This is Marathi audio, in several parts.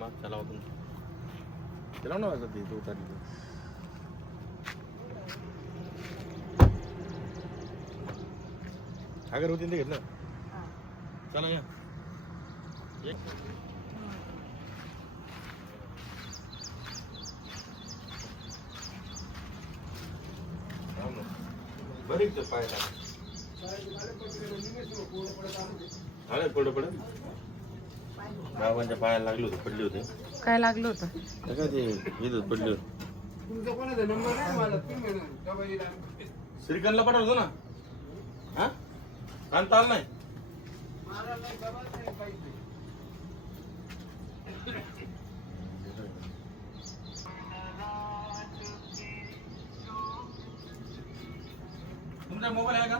मग चलाव तुमचं चलाव ना वाजत ते उतारली अगरबत्ती ते घेतलं चला या बरेच पाय आले पडलं पडलं बाबांच्या पायाला लागले होते पडले होते काय लागलं होतं काय ते इथं पडले होते श्रीकांतला पडलं होतं ना हा कांता आला नाही तुमचा मोबाईल आहे का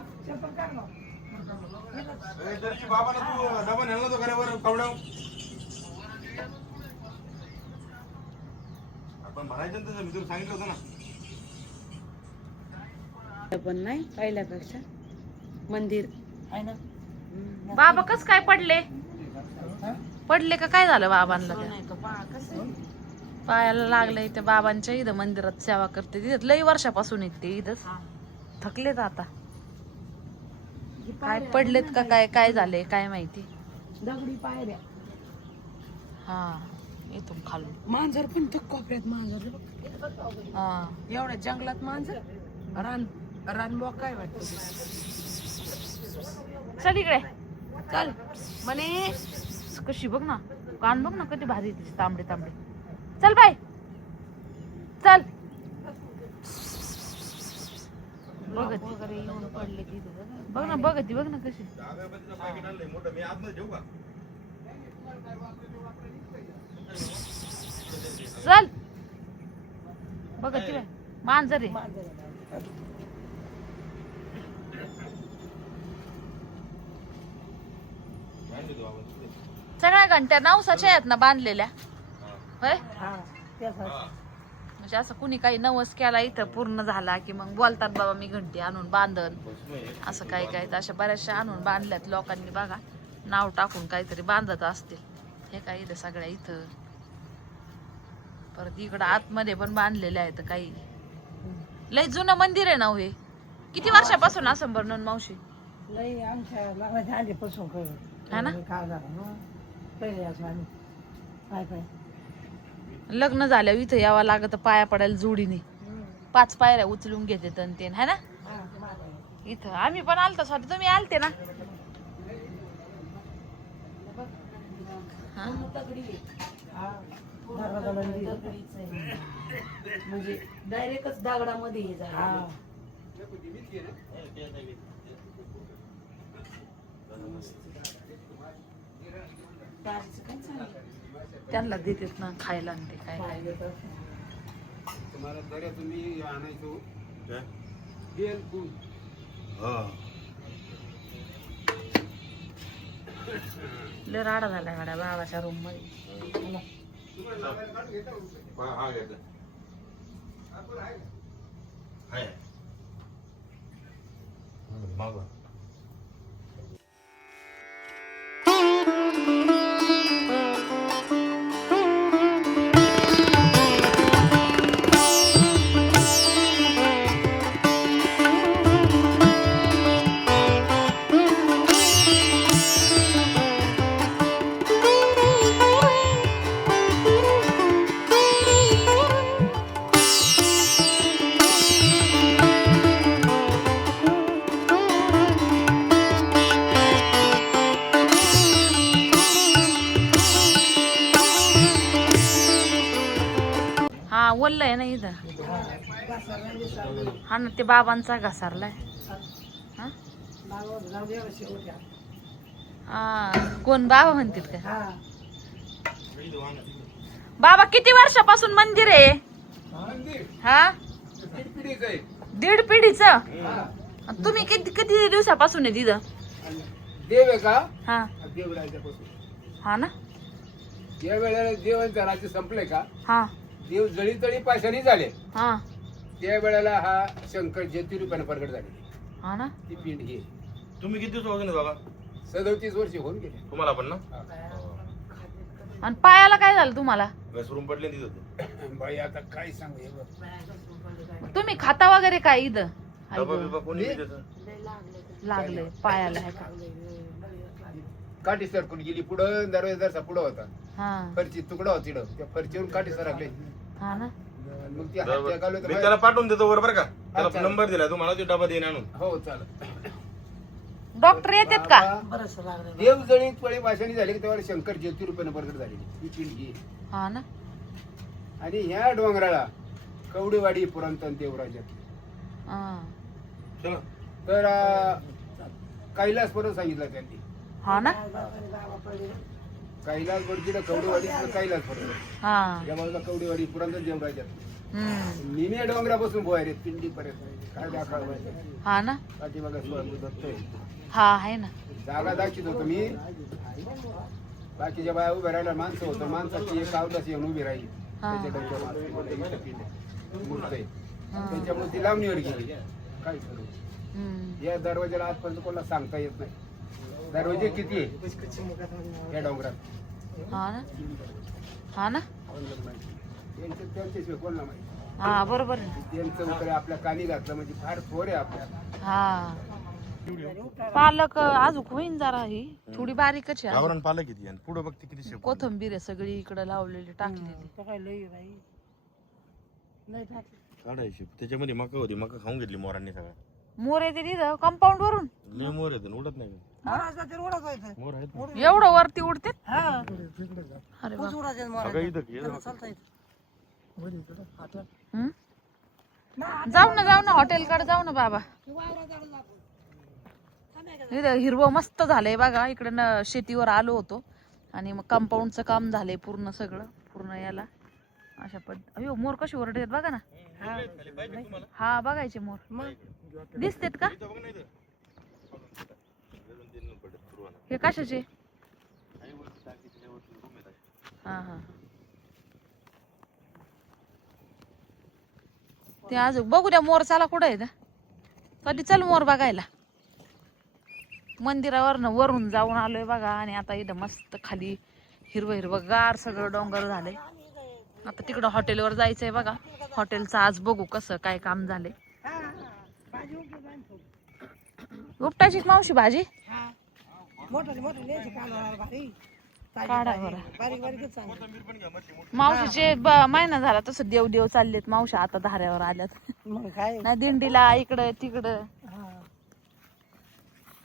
बाबाला तू डबा नेला तो घरावर कवड्याव आपण भरायचं ना तसं मी तुला सांगितलं होतं ना पण नाही पहिल्यापेक्षा मंदिर आहे ना बाबा कस काय पडले पडले का काय झालं बाबांना पायाला लागलंय त्या बाबांच्या इथं मंदिरात सेवा करते तिथं लई वर्षापासून येते इथं थकलेत आता काय पडलेत का काय काय झाले काय माहिती दगडी पायऱ्या हा इथून खालून मांजर पण तर कोपऱ्यात मांजर हा एवढ्या जंगलात मांजर रान रानबॉक काय वाटत चल इकडे चल म्हणे कशी बघ ना कान बघ ना कधी भारी दिसते तांबडे तांबडे चल बाय चल बघत बघ ना बघती बघ ना कशी चल बघती बाय मांजर आहे सगळ्या घंट्या नवसाच्या आहेत ना बांधलेल्या होय म्हणजे असं कुणी काही नवस केला इथं पूर्ण झाला की मग बोलतात बाबा मी घंटी आणून बांधन असं काही काही अशा बऱ्याचशा आणून बांधल्यात लोकांनी बघा नाव टाकून काहीतरी बांधत असतील हे काय इथं सगळ्या इथं परत इकडं आतमध्ये पण बांधलेले आहेत काही लय जुनं मंदिर आहे ना हो हे किती वर्षापासून असं बरं मावशी लई आमच्या लग्नाच्या आधीपासून है ना काय झालं पहिले असं आम्ही पाय पाय लग्न झाल्यावर इथं यावं लागत पाया पडायला जोडीने 5 पायऱ्या उचलून घेते तन ते है ना इथं आम्ही पण आलतो सॉरी तुम्ही आलते ना म्हणजे डायरेक्टच दगडामध्ये त्यांना देतात ना खायला आणि ते काय काय तुम्हाला दर्या तुम्ही आणायचो बेल फूल लय राडा झाला गाड्या बाबाच्या रूम मध्ये बोललं आहे ना इथं हा ना ते बाबांचा घसारलाय हा कोण बाबा म्हणतात का बाबा किती वर्षापासून मंदिर आहे हा 1.5 पिढीच तुम्ही किती किती दिवसापासून आहे तिथं देव आहे का हा देव राजापासून हा ना या वेळेला देवांचं राज्य संपलंय का हा देव जळी तळी पाशाणी झाले हा त्या वेळेला हा शंकर ज्योतिरूपाने प्रगट झाले हा ना ती पिंड ही तुम्ही किती दिवस बघा 37 वर्ष होऊन गेले तुम्हाला पण ना आणि पायाला काय झालं तुम्हाला? घसरून पडले तिथं होते. बाई आता काय सांगू हे बघ. तुम्ही खाता वगैरे काय इथं? डबा बिबा कोणी दिलं होतं? लागले पायाला है का? काठी सरकून गेली पुढं, दरवाजा पुढं होता, हा फरची तुकडा होती इकडं. त्या फरचीवरून काठी सरकले. हा ना. मग ती हात घालून मी त्याला पाठवून देतो बरोबर का? त्याला चालेल. नंबर दिला तुम्हाला ते डबा देईन आणून. हो चालेल. डॉक्टर येतात का? देव जळीत पळे भाषाने झाले की तेव्हा शंकर ज्योतिरूपाने प्रगट झाले ही पिढी. हा ना. आणि ह्या डोंगराला कवडेवाडी पुरांतन देवराजात हा. चला. तर कैलास पर्वत सांगितलं त्यांनी. हा ना. कैलास बडजीला कवडेवाडी कैलास पर्वत, हा. या बाजूला कवडेवाडी पुरांतन देवराजात. हम्म. निम्या डोंगरापासून बोय रे पिंडी पर्यंत काय दाखवायचं. हा ना. पाठीमागे स्वामी दत्त आहे. हा आहे ना. जागा दाखवत होतो मी. बाकीच्या बाया उभ्या राहिल्या, माणसं होतं, माणसाची एक आवदास येऊन उभी राहिली. हा. त्याच्या डोक्यावर मूर्त आहे. हा. त्याच्यामुळे ती लावणीवर गेली. काय करू हम्म. या दरवाजाला आजपर्यंत कोणाला सांगता येत नाही. दरवाजे किती आहे या डोंगरात? हा ना. हा ना. त्यांच्याशिवाय कोणाला माहिती. हा बरोबर आहे. त्यांचं उत्तर आपल्या कानी घातलं म्हणजे फार थोर आहे आपल्या. हा. पालक अजून होईन जरा ही थोडी बारीकच आहे. गावरान पालक किती आणि पुढे बघते किती शेप. कोथंबीर आहे सगळी इकडे लावलेली टाकलेली. काढायची त्याच्यामध्ये मका होती, मका खाऊन घेतली मोरांनी सगळ्या. मोर येते तिथं कंपाऊंड वरून. लय मोर येते उडत नाही का? मोर आहेत ना. एवढं वरती उडते. अरे वा. सगळं इथं की, इथं बघ. हम्म? जाऊ ना हॉटेलकडे जाऊ ना बाबा. इथं हिरवं मस्त झालंय बघा. इकडे शेतीवर आलो होतो आणि मग कंपाऊंडचं काम झालंय पूर्ण सगळं पूर्ण याला अशा अयो मोर कशी ओरडतात बघा ना. हा बघायचे मोर दिसतेत का? हे कशाचे? हा हा. ते अजून बघू द्या मोर. चला कुठं आहे कधी चल मोर बघायला. मंदिरावर वरून जाऊन आलोय बघा आणि आता इथं मस्त खाली हिरवं गार सगळं डोंगर झालंय. आता तिकडं हॉटेलवर जायचंय बघा. हॉटेलचं आज बघू कसं काय काम झालंय. उपटाची मावशी भाजी काढा बरं. मावशीचे महिना झाला तसं देव चाललेत मावशी आता धाऱ्यावर आल्यात. नाही दिंडीला इकडं तिकडं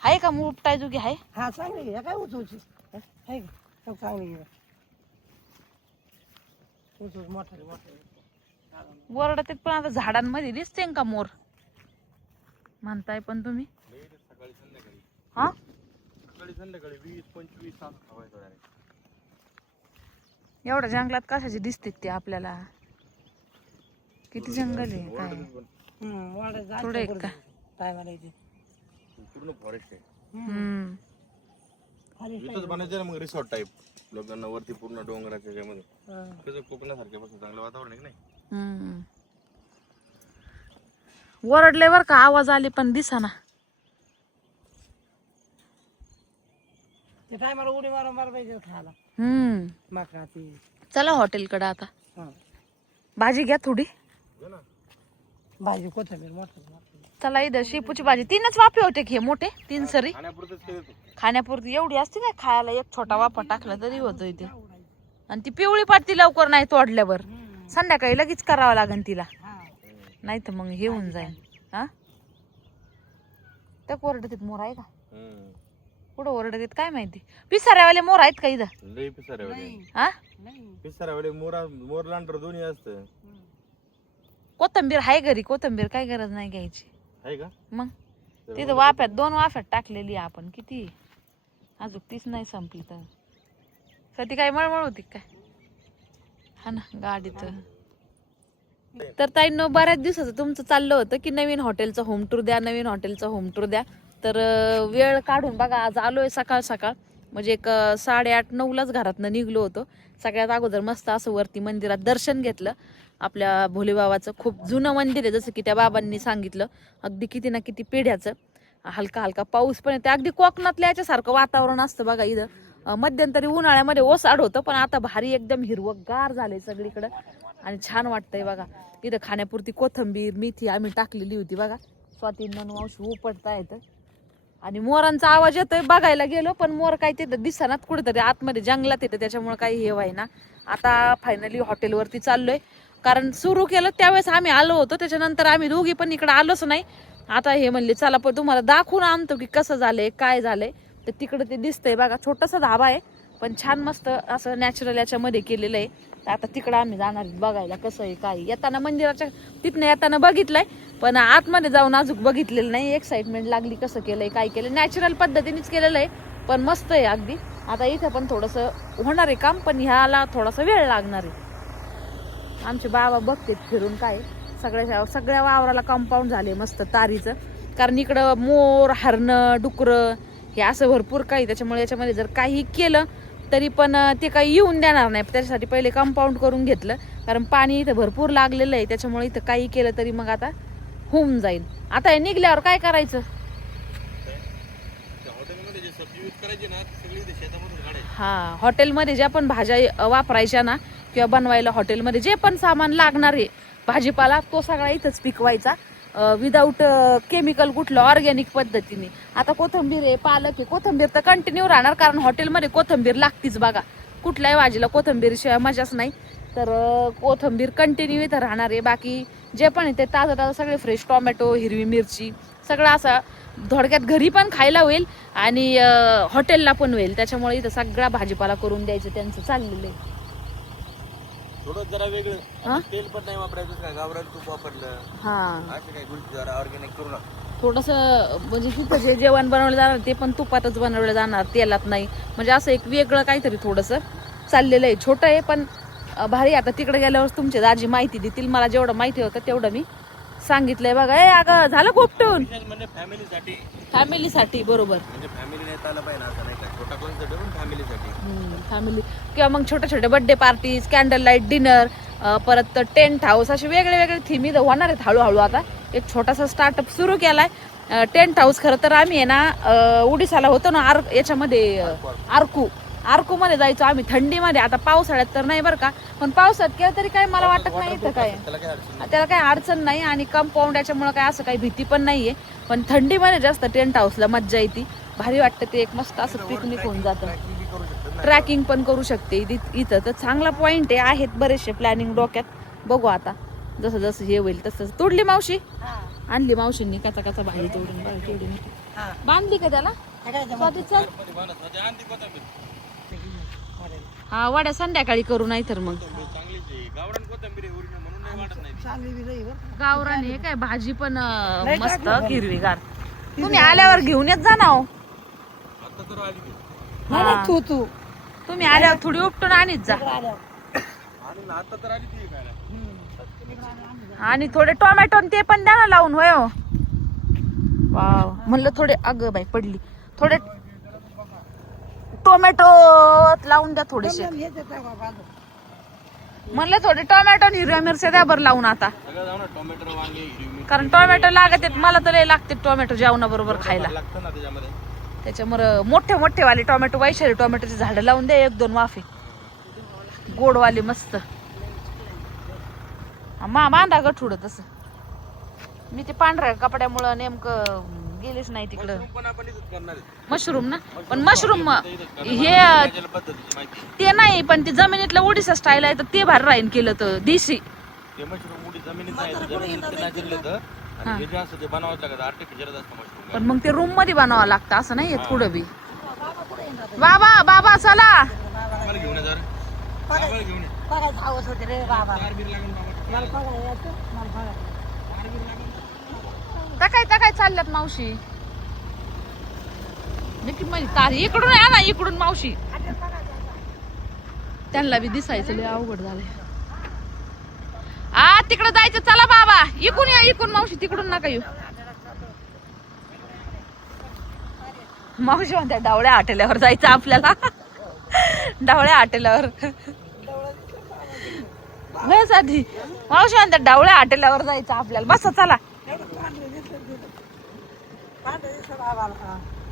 आहे का मग उपटाय जोगी आहे. हा चांगली काय उचूची आहे का चांगली वरडत पण आता झाडांमध्ये दिसते का मोर म्हणताय पण तुम्ही. हा संध्याकाळी 20-25 तास खावायचं. एवढ्या जंगलात कशाचे दिसते ते आपल्याला. किती जंगल आहे काय थोडे का पूर्ण फॉरेस्ट आहे. हम्म. इथंच बनायचं ना मग रिसॉर्ट टाईप लोकांना वरती पूर्ण डोंगराच्या ह्याच्यामध्ये. त्याचं कोकणासारख्या पासून चांगलं वातावरण आहे की नाही. हम्म. वरडले बर का आवाज आले पण दिसाना. ते टायमाला उडी मारा पाहिजे खायला. हम्म. चला हॉटेलकडे आता. भाजी घ्या थोडी. भाजी कोथिंबीर चला इथं शेपूची भाजी 3च वाफे होते की हे मोठे 3 सरी खाण्यापुरतंच केलं ते. खाण्यापुरती एवढी असते काय खायला. एक छोटा वाफा टाकला तरी होतो इथे. आणि ती पिवळी पाटी लवकर नाही तोडल्यावर संध्याकाळी लगेच करावं लागेल तिला नाही तर मग हे होऊन जाईल. हा त्या ओरडत मोर आहे का कुठं ओरडत काय माहिती. पिसाऱ्यावाले मोर आहेत का इथं. लय पिसाऱ्यावाले. हा पिसाऱ्यावाले मोर लांडर दोन्ही असतं. कोथंबीर आहे घरी. कोथंबीर काय गरज नाही घ्यायची. आहे का मग तिथं वाफ्यात 2 वाफ्यात टाकलेली आपण किती अजून तीच नाही संपली तर साठी काय मळमळ होती काय. हा ना गाडीत. तर ताईंनो बऱ्याच दिवसाचं तुमचं चाललं होतं की नवीन हॉटेलचं होम टूर द्या नवीन हॉटेलचं होम टूर द्या. तर वेळ काढून बघा आज आलोय सकाळ म्हणजे एक 8:30-9लाच घरातनं निघलो होतो. सगळ्यात अगोदर मस्त असं वरती मंदिरात दर्शन घेतलं आपल्या भोलेबाबाचं. खूप जुनं मंदिर आहे जसं की त्या बाबांनी सांगितलं. अगदी किती ना किती पिढ्याचं. हलका पाऊस पण येते. अगदी कोकणातल्या याच्यासारखं वातावरण असतं बघा इथं. मध्यंतरी उन्हाळ्यामध्ये ओसाड होतं, पण आता भारी एकदम हिरवगार झालंय सगळीकडं आणि छान वाटतंय बघा. इथं खाण्यापुरती कोथिंबीर मेथी आम्ही टाकलेली होती बघा. स्वातीनं मावशी उपटता येतं आणि मोरांचा आवाज येतोय. बघायला गेलो पण मोर काय तिथं दिसनात, कुठेतरी आतमध्ये जंगलात येतं, त्याच्यामुळे काही हे व्हाय ना. आता फायनली हॉटेलवरती चाललोय, कारण सुरू केलं त्यावेळेस आम्ही आलो होतो, त्याच्यानंतर आम्ही दोघी पण इकडे आलोच नाही. आता हे म्हणले चला पण तुम्हाला दाखवून आणतो की कसं झालंय काय झालंय. तर तिकडे ते दिसतंय बघा, छोटासा धाबा आहे पण छान मस्त असं नॅचरल याच्यामध्ये केलेलं आहे. तर आता तिकडं आम्ही जाणार बघायला कसं आहे काय. येताना मंदिराच्या तिथनं येताना बघितलंय, पण आतमध्ये जाऊन अजून बघितलेलं नाही. एक्साइटमेंट लागली कसं केलंय काय केलं. नॅचरल पद्धतीनेच केलेलं आहे पण मस्त आहे अगदी. आता इथं पण थोडंसं होणार आहे काम, पण ह्याला थोडासा वेळ लागणार आहे. आमचे बाबा बघतेत फिरून काय सगळ्या वावराला कंपाऊंड झाले मस्त तारीचं, कारण इकडं मोर हरणं डुकरं हे असं भरपूर काही. त्याच्यामुळे याच्यामध्ये जर काही केलं तरी पण ते काही येऊन देणार नाही. त्याच्यासाठी पहिले कंपाऊंड करून घेतलं, कारण पाणी इथं भरपूर लागलेलं आहे. त्याच्यामुळे इथं काही केलं तरी मग आता होऊन जाईल. आता हे निघल्यावर काय करायचं. हा, हॉटेलमध्ये ज्या पण भाज्या वापरायच्या ना किंवा बनवायला हॉटेलमध्ये जे पण सामान लागणार आहे भाजीपाला, तो सगळा इथंच पिकवायचा विदाऊट केमिकल, कुठलं ऑर्गॅनिक पद्धतीने. आता कोथिंबीर आहे, पालक आहे, कोथिंबीर तर कंटिन्यू राहणार, कारण हॉटेलमध्ये कोथिंबीर लागतीच बघा. कुठल्याही भाजीला कोथिंबीर मजाच नाही. तर कोथिंबीर कंटिन्यू इथं राहणार आहे. बाकी जे पण आहे ते ताजं ताजं सगळे फ्रेश, टोमॅटो, हिरवी मिरची सगळं असं थोडक्यात घरी पण खायला होईल आणि हॉटेलला पण होईल. त्याच्यामुळे इथं सगळा भाजीपाला करून द्यायचं त्यांचं चाललेलं आहे. थोडं जरा वेगळं, तेल पण नाही वापरायचं, काय गावरान तूप वापरलं, हा असे काही गोष्टी जरा ऑर्गॅनिक करू नका. थोडंसं म्हणजे तिथं जे जेवण बनवलं जाणार ते पण तुपातच बनवलं जाणार, तेलात नाही. म्हणजे असं एक वेगळं काहीतरी थोडंसं चाललेलं आहे. छोटं आहे पण भारी. आता तिकडे गेल्यावर तुमचे दाजी माहिती देतील. मला जेवढं माहिती होतं तेवढं मी सांगितलंय बघा. अगं झालं गोपटून म्हणजे फॅमिलीसाठी बरोबर, म्हणजे फॅमिली नेता आलं पाहिजे असं नाही का, छोटा कॉन्सर्ट पण फॅमिलीसाठी. फॅमिली किंवा मग छोटे छोटे birthday parties, candle light dinner, परत टेंट हाऊस, असे वेगळे वेगळे थीम इथं होणार आहेत हळूहळू. आता एक छोटासा स्टार्टअप सुरू केलाय टेंट हाऊस. खरं तर आम्ही आहे ना उडीसाला होतो ना याच्यामध्ये आरकू मध्ये जायचो आम्ही थंडीमध्ये. आता पावसाळ्यात तर नाही बरं का, पण पावसाळ्यात केलं तरी काय मला वाटत नाही इथं काय त्याला काही अडचण नाही. आणि कंपाऊंड याच्यामुळे काय असं काही भीती पण नाहीये. पण थंडीमध्ये जास्त टेंट हाऊसला मज्जा येते, भारी वाटतं ते. एक मस्त असं पिकनिक होऊन जातं. ट्रॅकिंग पण करू शकते इथं. तर चांगला पॉइंट आहे. आहेत बरेचसे प्लॅनिंग डोक्यात, बघू आता जसं जसं हे होईल तसं. तोडली मावशी, आणली मावशींनी कचा भाजी तोडून बांधली का त्याला. हा, वड्या संध्याकाळी करू, नाही तर मग गावरान हे काय भाजी पण मस्त हिरवीगार. तुम्ही आल्यावर घेऊन येत जा ना हो. तुम्ही आल्यावर थोडी उपटून आणीत जा. आणि थोडे टोमॅटो ते पण द्या ना लावून. होय हो, वाव. म्हणलं थोडे, अगं बाई पडली, थोडे टोमॅटो लावून द्या थोडेसे. म्हणलं थोडे टोमॅटो आणि हिरव्या मिरच्या द्या बरं लावून आता, कारण टोमॅटो लागत आहेत. मला तर लय लागते टोमॅटो जेवणाबरोबर खायला. त्याच्यामुळे मोठे वाले टोमॅटो, वैशाली टोमॅटोची झाडं लावून द्या 1-2 वाफे, गोडवाले मस्त. बांधा गठुड तसं. मी ते पांढऱ्या कपड्यामुळं नेमकं गेलेच नाही तिकडं. मशरूम ना, पण मशरूम हे ते नाही, पण ते जमिनीतलं ओडिसा स्टाईल आहे तर ते भारी राहीन केलं तर देशी. पण मग ते रूम मध्ये बनवावं लागतं असं नाही थोडं बी. बाबा चला. काय चालल्यात मावशी. तारी इकडून या ना, इकडून मावशी. त्यांना बी दिसायचं लय अवघड झालंय. तिकडं जायचं. चला बाबा, इकडून या, इकडून मावशी, तिकडून नका येऊ. मावशी म्हणत्या डावळ्या हॉटेलावर जायचं आपल्याला. डावळ्या हॉटेलावर साठी मावशी म्हणतात डावळ्या हॉटेलावर जायचं आपल्याला. बस चला.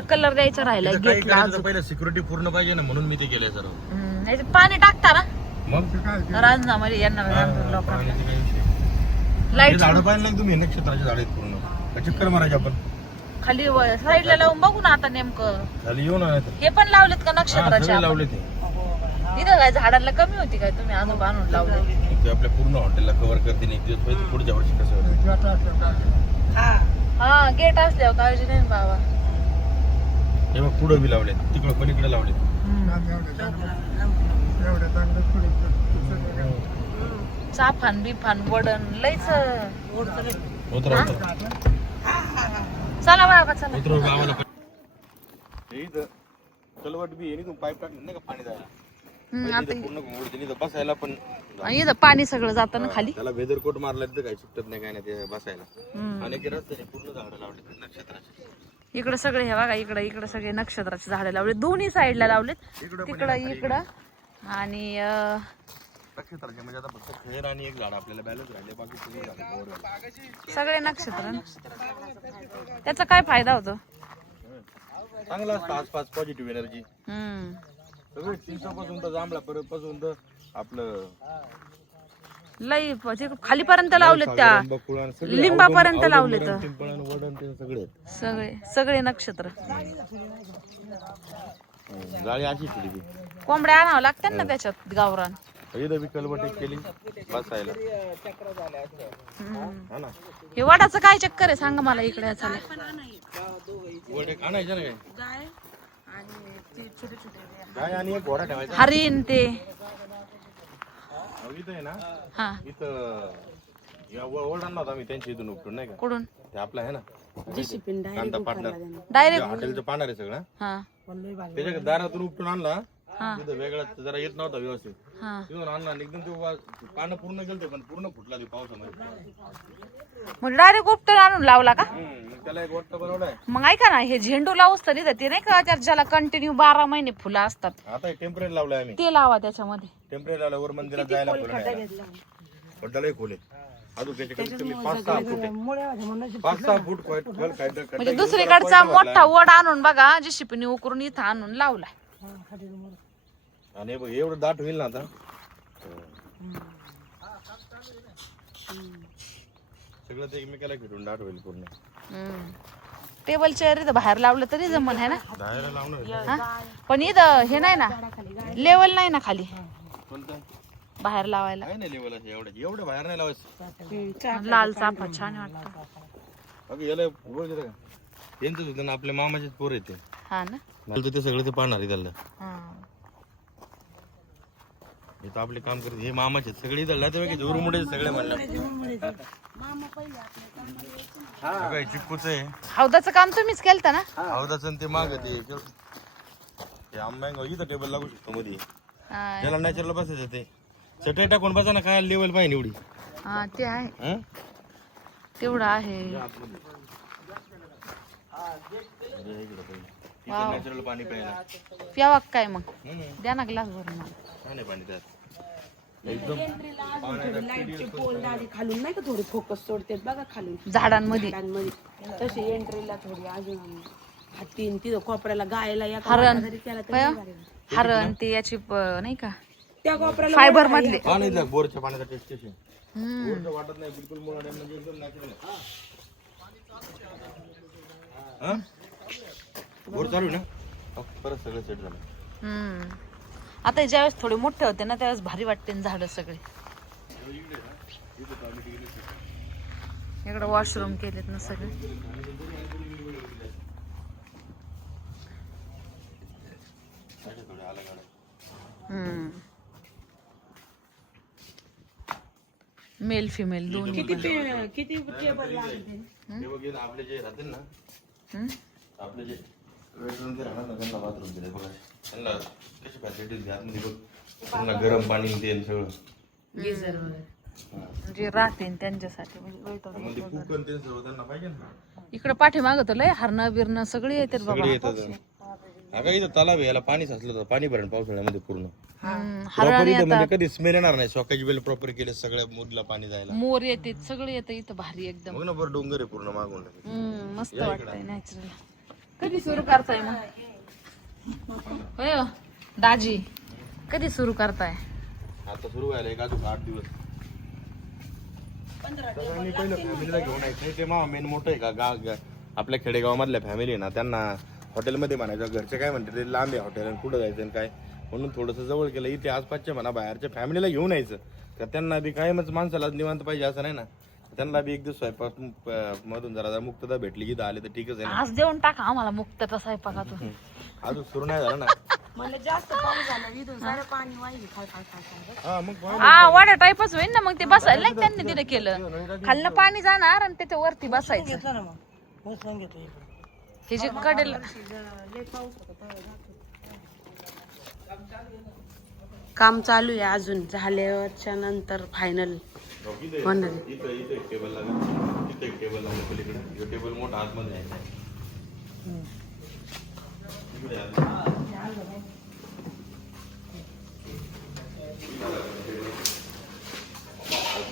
कलर द्यायचा राहिला इथं काही गेटला करायचं पहिले सिक्युरिटी पूर्ण पाहिजे ना म्हणून मी ते केलंय सर्व. याच्यात पाणी टाकता ना मग रांजणामध्ये यांना लोकांना पाण्याचे काही विषय. हे लाईट झाडं पाहिजे ना तुम्ही नक्षत्राचे झाड आहेत पूर्ण का चक्कर मारायचे आपण खाली साईडला लावून बघू ना आता नेमकं. खाली येऊ ना नाहीतर. हे पण लावलेत का हा, नक्षत्राचे सगळे आपण? लावले ते इथं काय झाडाला कमी होती काय तुम्ही अजून आणून लावले? ते आपल्या पूर्ण हॉटेलला कव्हर करते एक दिवस पहिले पुढच्या वर्षी कसं होतं. हा गेट असल्यावर काळजी नाही ना बाबा. हे बघ पुढं बी लावले तिकडं पलीकडे लावले. चाफान बिफान वडण लईच उतरा चला बाबा चला. उतरव गावाला. हे इथं कलवट बी आहे इथून पाईप टाकले नाही का पाणी जायला. आता इथं पूर्ण घोंगडते इथं बसायला पण आणि इथं पाणी सगळं जातं ना खाली. त्याला वेदर कोट मारला तिथं काही सुटत नाही काय नाही ते बसायला. आणि रस्त्याने पूर्ण झाडं लावले नक्षत्राचे. इकडे सगळे हे बघा इकडे सगळे नक्षत्राचे झाडे लावले दोन्ही साईडला लावलेत. तिकडं इकडं आणि नक्षत्राचे म्हणजे आता फक्त खेळ आणि एक झाड आपल्याला बॅलन्स राहिले बाकी सगळे झाडं cover झाले. सगळे नक्षत्र ना. त्याचा काय फायदा होतो? चांगला असतं आसपास पॉझिटिव्ह एनर्जी हम्म सगळे चिंचापासून तर जांभळापासून तर आपलं लई खालीपर्यंत लावलेत त्या लिंबापर्यंत लावलेत वडण ते सगळे सगळे सगळे नक्षत्र. गाडी अशी केली कोंबड्या आणावं लागतात ना त्याच्यात गावरान. इथं बी कलबटी केली बसायला. हा ना हे वडाचं काय चक्कर आहे सांगा मला इकडे याचा. वडे आणायचे ना काय गाय आणि एक घोडा ठेवायचा. हरिण ते इथं आहे ना हा इथं वड आणला होता आम्ही त्यांच्या इथून उपटून नाही का कुठून ते आपलं आहे ना कांदा पार्टनर डायरेक्ट हॉटेलचं पाहणार आहे सगळं हा त्याच्या दारातून उपटून आणला. हा तिथं वेगळा जरा येत नव्हता व्यवस्थित हा तिथून आणला आणि एकदम ते पानं पूर्ण गेलते पण पूर्ण फुटला ते पावसामध्ये. म्हणजे डायरेक्ट उपटून आणून लावला का? मग त्याला एक वाटतं बनवलाय. मग ऐका ना हे झेंडू लावूस तर इथं ते नाही का त्यात ज्याला कंटिन्यू 12 महिने फुलं असतात आता टेम्परेरी लावलाय आम्ही. ते लावा त्याच्यामध्ये. टेम्परेरी लावला वर मंदिरात जायला फुलं नाही पण त्याला एक खोले अजून त्याचे कमीत कमी 5-6 फूट आहे. 5-6 फूट म्हणजे दुसरीकडचा मोठा वड आणून बघा जेसीपीने उकरून इथं आणून लावलाय. आणि बघ एवढं दाट होईल ना आता सगळं ते एकमेकाला भेटून दाट होईल पूर्ण. टेबल चेअर इथं बाहेर लावलं तरी जमन आहे ना. बाहेर लावणार हा? पण इथं हे नाही ना लेवल नाही ना खाली कोणतं बाहेर लावायला. काय नाही लेवल एवढं बाहेर नाही लावायचं. लाल चाफा छान वाटत. अगं याला ओळख का यांचंच होतं ना आपल्या मामाचेच पोर येते हा ना ते सगळं ते पाहणार आहे त्याला. हा. इथं आपले काम करते हे मामाचे सगळे इथं ते जोरुमुळे सगळे म्हणलं चिक्कूच आहे. हौदाचं काम तुम्हीच केलं ना? हौदाचं ते माग ते आंब्या इथं टेबल लागू शकतो मध्ये हा. त्याला नॅचरल बसायचं ते चटई टाकून बसा ना काय लेवल पाहिजे एवढी. हा ते आहे हं? तेवढं आहे. इथं नॅचरल पाणी प्यायला प्यावा काय मग द्या ना ग्लास भरून मला. छान आहे पाणी त्यात एकदम खालून नाही का थोडी फोकस सोडते बघा खालून झाडांमध्ये तशी एंट्रीला थोडी अजून हातीन तिथं कोपऱ्याला गायला या हरण त्याला पया? हरण ते याची नाही का त्या कोपऱ्याला फायबर मधले. पाणी द्या बोरच्या पाण्याचा टेस्ट कशी आहे. हम्म. बोरचं वाटत नाही बिलकुल मुळा डॅम म्हणजे एकदम नॅचरल आहे. बोर चालू आहे ना परत सगळं सेट झालं. हम्म. आता ज्यावेळेस थोडे मोठे होते ना त्यावेळेस भारी वाटते झाड सगळे. इकडे वॉशरूम केलेत ना सगळे. मेल फिमेल दोन्ही. किती टेबल लागते हे बघ इथं आपले जे राहतील ना हम्म? आपले जे बेडरूम ते राहणार ना त्यांना बाथरूम दिले बघा त्यांना कशी फॅसिलिटीज घ्या बघ त्यांना गरम पाणी तेल सगळं गिझर म्हणजे राहते त्यांच्यासाठी म्हणजे कुक आणि ते सगळं त्यांना पाहिजे ना. इकडे पाठीमाग तर लय हरणं बिरणं सगळे येतात सगळे बाबा. येतात अगं इथं तलाव आहे याला पाणी साचलं होतं पाणी भरण पावसाळ्यामध्ये पूर्ण हरण प्रॉपर इथं म्हणजे कधी स्मेल येणार नाही स्वकाची बेल प्रॉपर केले सगळ्या मुदला पाणी जायला. मोर येते सगळे येतं इथं भारी एकदम. मग ना बरं डोंगर आहे पूर्ण मागून मस्त वाटतंय नॅचरल. कधी सुरू करताय मग होय हो? दाजी कधी सुरू करताय? आता सुरू व्हायला एक अजून 8 दिवस. सगळ्यांनी पहिलं फॅमिलीला घेऊन यायचं. ते मा मेन मोठं आहे का आपल्या खेडेगावामधल्या फॅमिली ना, त्यांना हॉटेलमध्ये म्हणायचं, घरचे काय म्हणते ते लांब आहे हॉटेल आणि कुठं जायचं आणि काय, म्हणून थोडंसं जवळ केलं. इथे आसपासच्या म्हणा बाहेरच्या फॅमिलीला घेऊन यायचं तर त्यांना बी कायमच माणसाला निवांत पाहिजे असं नाही ना. त्यांना बी एक दिवस स्वयंपाक मधून जरा मुक्तता भेटली की आले तर ठीकच आहे ना. आज देऊन टाका आम्हाला मुक्तता स्वयंपाकातून. अजून सुरू नाही झालं ना. म्हणलं जास्त पाऊस झाला इथून सारं पाणी वाहिलं खाल खाल खाल खाल. हा मग हा वाड्या टाईपच होईल ना मग. ते बसायला नाही त्यांनी तिथे केलं. खालनं पाणी जाणार आणि त्याच्या वरती बसायचं. घेतलं ना मग बसून घेतलं इकडं. हे जे कडेला लय पाऊस होता तेव्हा जात होतो. काम चालू आहे अजून, झाल्याच्या नंतर फायनल होणार. इथं एक टेबल लागेल, इथं एक टेबल लागेल पलीकडे. हे टेबल मोठा आतमध्ये आहे. इकडे आतमध्ये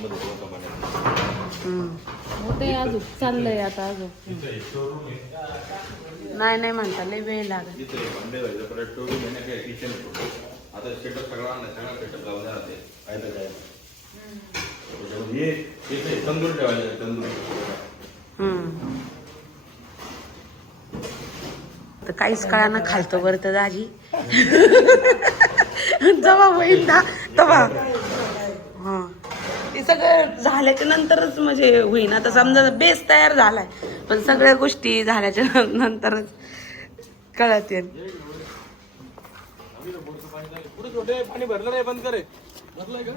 थोडंसं बनायचं. होते अजून चाललंय आता अजून. इथं एक शोरूम आहे. नाही म्हणता लय वेळ लागत. इथं एक भांडे व्हायचं, परत शोरूम आहे ना, काय किचन. आता सेटअप सगळा सेटअप लावून राहते काय तर काय. हे इथे तंदूर ठेवायचे, तंदूर. तर काहीच कळानं खालतो बरं तर दाजी. जवा होईल ना तवा. हा हे सगळं झाल्याच्या नंतरच म्हणजे होईन. आता समजा बेस तयार झालाय पण सगळ्या गोष्टी झाल्याच्या नंतरच कळत येईल. पुढे छोटे पाणी भरलं नाही, बंद करे. भरलंय का?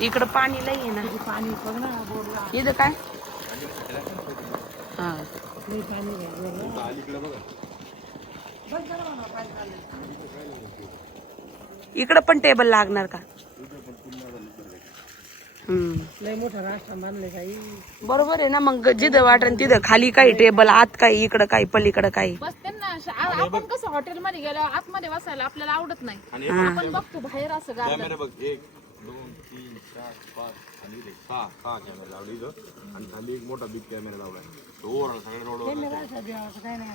इकडं पाणी लई आहे ना. इथं काय हा अलीकडे बघा. इकडं पण टेबल लागणार का? लय मोठा राष्ट्र मानले काही. बरोबर आहे ना. मग जिथं वाटण तिथं खाली काही टेबल, आत काही, इकडं काही, पलीकडं काही. बस त्यांना आपण कसं हॉटेलमध्ये गेलो आतमध्ये बसायला आपल्याला आवडत नाही. आपण बघतो बाहेर असं गार्डन. कॅमेरा बघ, 1 2 3 4 5 आणि 6 कॅमेरा लावले इथं. आणि खाली एक मोठा बिग कॅमेरा लावलाय. तो ओव्हरऑल सगळ्या रोडवर काय नाही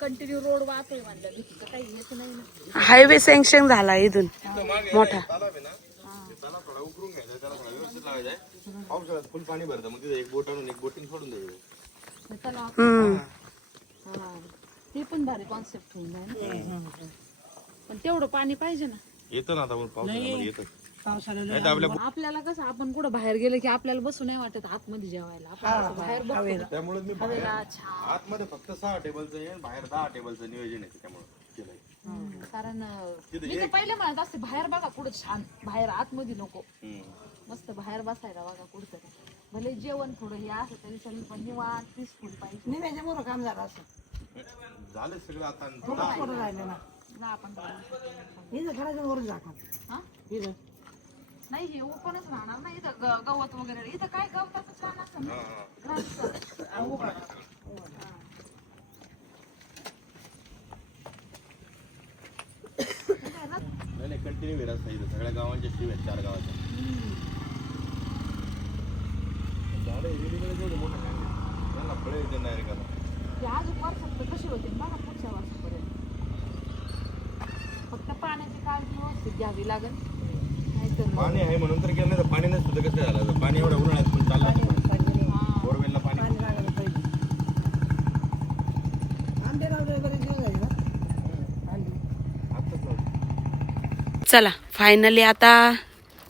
कंटिन्यू रोड वाहतोय म्हणलं भीतीचं काही हेच नाही ना. हायवे सँक्शन झाला इथून मोठा. तलाव आहे ना, ते तलाव थोडा उकरून घ्यायचा, त्याला थोडा व्यवस्थित लावायचा आहे. पावसाळ्यात फुल पाणी भरतं, मग तिथे एक बोट आणून एक बोटिंग सोडून द्यायचं. ते पण भारी कॉन्सेप्ट होऊन जाईल ना. पण तेवढं पाणी पाहिजे ना. येतं ना आता पावसाळ्यामध्ये येतं. पावसाळ्याला नाही तर आपल्या आपल्याला कसं आपण कुठं बाहेर गेलं की आपल्याला बसू नाही वाटत आतमध्ये जेवायला. आपण असं बाहेर बघतो. त्यामुळे मी बाहेर अच्छा. आतमध्ये फक्त 6 टेबलचं आहे, बाहेर 10 टेबलचं नियोजन आहे. त्यामुळे केलंय. कारण मी तर पहिले म्हणत असते बाहेर बघा कुठं छान, बाहेर आतमध्ये नको. मस्त बाहेर बसायला बघा कुठतरी. भले जेवण थोडं हे असं तरी चालेल पण निवांत पीसफुल पाहिजे. निम्याच्यामुळं काम झालं असं. झालं सगळं आता. थोडं राहिलं ना. ना आपण इथं घराच्या वरून जातात. हा? इथं नाही हे ओपनच राहणार ना. इथं गवत वगैरे इथं काय गवताचं छान असतं ना. घराचं. नाही कंटिन्यू विराज इथं सगळ्या गावांच्या शिव आहेत, 4 गावाच्या. झाडं हिरवीकडे जेवढे मोठे झाले, त्यांना फळे येते नाही रे का. ते अजून वर्षात कशी होते बघा पुढच्या वर्षापर्यंत. फक्त पाण्याची काळजी व्यवस्थित घ्यावी लागेल. नाहीतर पाणी आहे म्हणून तर केलं नाही तर पाणी नसतं तर कसं झालं. पाणी एवढ्या उन्हाळ्यात पण चाललं बोरवेलला पाणी. पाणी लागायला पाहिजे. आंबे लावले बरेच दिवस झाले ना. आत्ताच लावलं. चला फायनली आता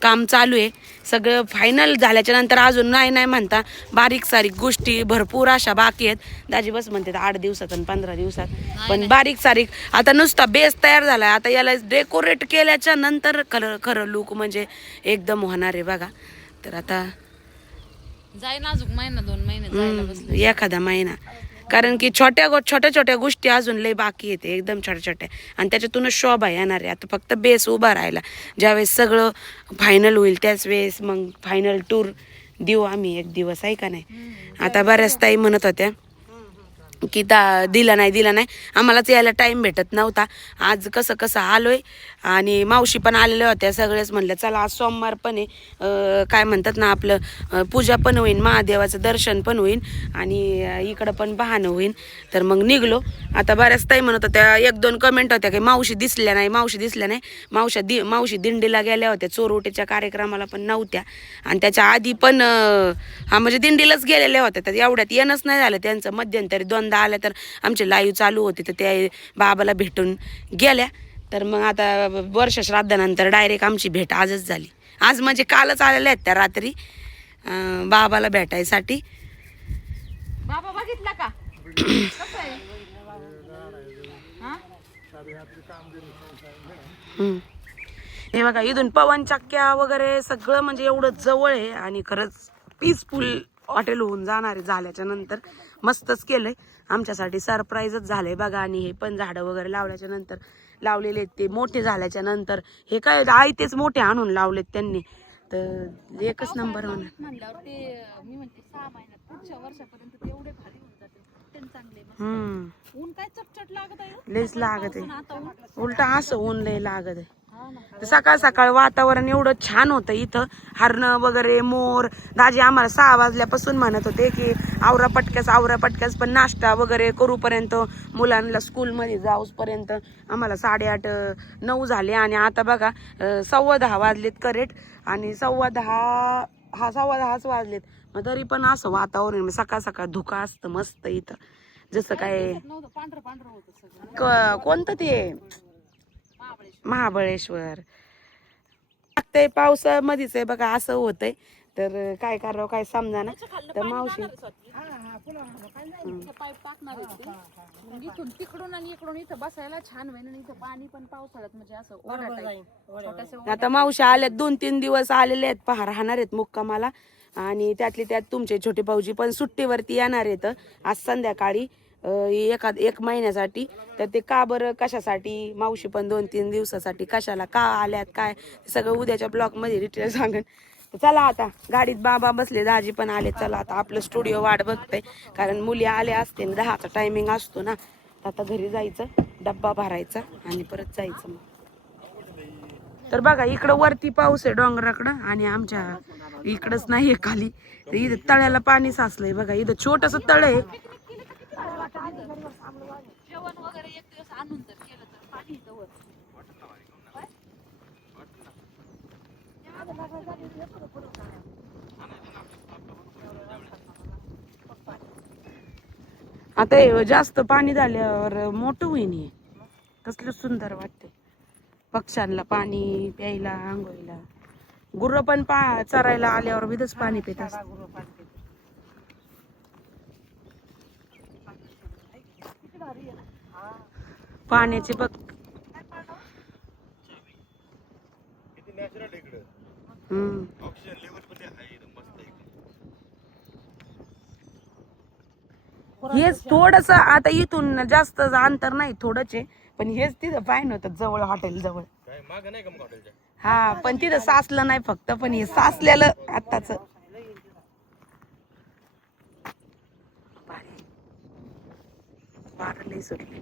काम चालू आहे. सगळं फायनल झाल्याच्या नंतर अजून नाही म्हणता बारीक सारीक गोष्टी भरपूर अशा बाकी आहेत. दाजी बस म्हणतात 8 दिवसात आणि 15 दिवसात. पण बारीक सारीक आता नुसता बेस तयार झालाय. आता याला डेकोरेट केल्याच्या नंतर खरं लुक म्हणजे एकदम होणार आहे बघा. तर आता जाईन अजून महिना 2 महिने जायला बसले. एखादा महिना. कारण की छोट्या गोष्टी अजून लय बाकी येते एकदम छोट्या आणि त्याच्यातूनच शोभा येणार आहे. आता फक्त बेस उभा राहिला. ज्यावेळेस सगळं फायनल होईल त्याच वेळेस मग फायनल टूर देऊ आम्ही एक दिवस आहे का नाही. आता बऱ्याच ताई म्हणत होत्या की दिला नाही आम्हालाच यायला टाइम भेटत नव्हता. आज कसं आलोय आणि मावशी पण आलेल्या होत्या. सगळेच म्हणलं चला आज सोमवार पण आहे, काय म्हणतात ना आपलं पूजा पण होईल, महादेवाचं दर्शन पण होईल आणि इकडं पण बहाणं होईल. तर मग निघलो. आता बऱ्याच ताई म्हणत होत्या, 1-2 कमेंट होत्या की मावशी दिसल्या नाही. मावशी दिंडीला गेल्या होत्या, चोरवटीच्या कार्यक्रमाला पण नव्हत्या आणि त्याच्या आधी पण म्हणजे दिंडीलाच गेलेल्या होत्या. तर एवढ्यात येणंच नाही झालं त्यांचं. मध्यंतरी 2दा आल्या तर आमचे लाईव्ह चालू होते तर त्या बाबाला भेटून गेल्या. तर मग आता वर्ष श्राद्धानंतर डायरेक्ट आमची भेट आजच झाली. आज म्हणजे कालच आलेल्या आहेत त्या रात्री बाबाला भेटायसाठी. बाबा बघितला का कसं आहे? हा? हे बघा इथून पवन चक्क्या वगैरे सगळं म्हणजे एवढं जवळ आहे आणि खरंच पीसफुल हॉटेल होऊन जाणार आहे झाल्याच्या नंतर. मस्तच केलंय आमच्यासाठी, सरप्राईजच झालंय बघा. आणि हे पण झाडं वगैरे लावल्याच्या नंतर लावलेले आहेत ते मोठे झाल्याच्या नंतर. हे काय आई तेच मोठे आणून लावलेत त्यांनी, तर एकच नंबर होणार. म्हणल्यावर ते मी म्हणते 6 महिन्यात पुढच्या वर्षापर्यंत ते एवढे भारी होऊन जाते. कुठे चांगले मस्त. ऊन काय चटचट लागत आहे, लयच लागत आहे. आता ऊन. उलट असं ऊन लय लागत आहे. सकाळ वातावरण एवढं छान होतं इथं. हरणं वगैरे, मोर. दाजी आम्हाला 6 वाजल्यापासून म्हणत होते की आवरा पटक्यास, पण नाश्ता वगैरे करूपर्यंत, मुलांना स्कूलमध्ये जाऊपर्यंत आम्हाला 8:30-9 झाले. आणि आता बघा 10:15 वाजलेत करेक्ट. आणि 10:15 वाजलेत. मग तरी पण असं वातावरण सकाळ धुका असतं मस्त इथं. जसं काय पांढरं होतं सगळं. कोणतं ते महाबळेश्वर लागतंय पावसामध्येच आहे बघा. असं होतंय तर काय करावं काय समजा ना. तर मावशी पाईप टाकणार होते. मग इथून तिकडून आणि इकडून इथं बसायला छान होईल. आणि इथं पाणी पण पावसाळ्यात म्हणजे असं छोटंसं आता मावशी आल्यात 2-3 दिवस आलेले आहेत, राहणार आहेत मुक्कामाला. आणि त्यातली त्यात तुमचे छोटे भाऊजी पण सुट्टीवरती येणार आहेत आज संध्याकाळी 1 महिन्यासाठी. तर ते का बरं, कशासाठी, मावशी पण 2-3 दिवसासाठी कशाला का आल्यात काय सगळं उद्याच्या ब्लॉगमध्ये डिटेल सांगेन. तर चला आता गाडीत बाबा बसले, दाजी पण आले. चला आता आपलं स्टुडिओ वाट बघतंय, कारण मुली आल्या असते 10चा टायमिंग असतो ना. तर आता घरी जायचं, डब्बा भरायचा आणि परत जायचं मग. तर बघा इकडं वरती पाऊस आहे डोंगराकडं आणि आमच्या इकडंच नाहीये खाली. तर इथं तळ्याला पाणी साचलंय बघा. इथं छोटस तळ आहे. जेवण वगैरे एक दिवस आणून जर केलं तर पाणी इथं वर. आता हे जास्त पाणी झाल्यावर मोठं होईन. हे कसलं सुंदर वाटते पक्ष्यांना पाणी प्यायला, आंघोळीला. गुरं पण चरायला आल्यावर विधच पाणी पित असतात. पाण्याचे बघ ऑक्सिजन लेवल पण आहे मस्त आहे. हेच थोडस आता इथून जास्त अंतर नाही, थोडंच आहे. पण हेच तिथं पाहिजे होतं जवळ, हॉटेल जवळ. काय माग नाही का मग हॉटेलच्या? हा पण तिथं साचलं नाही फक्त, पण हे साचलेलं आताच. वारं लय सुटले.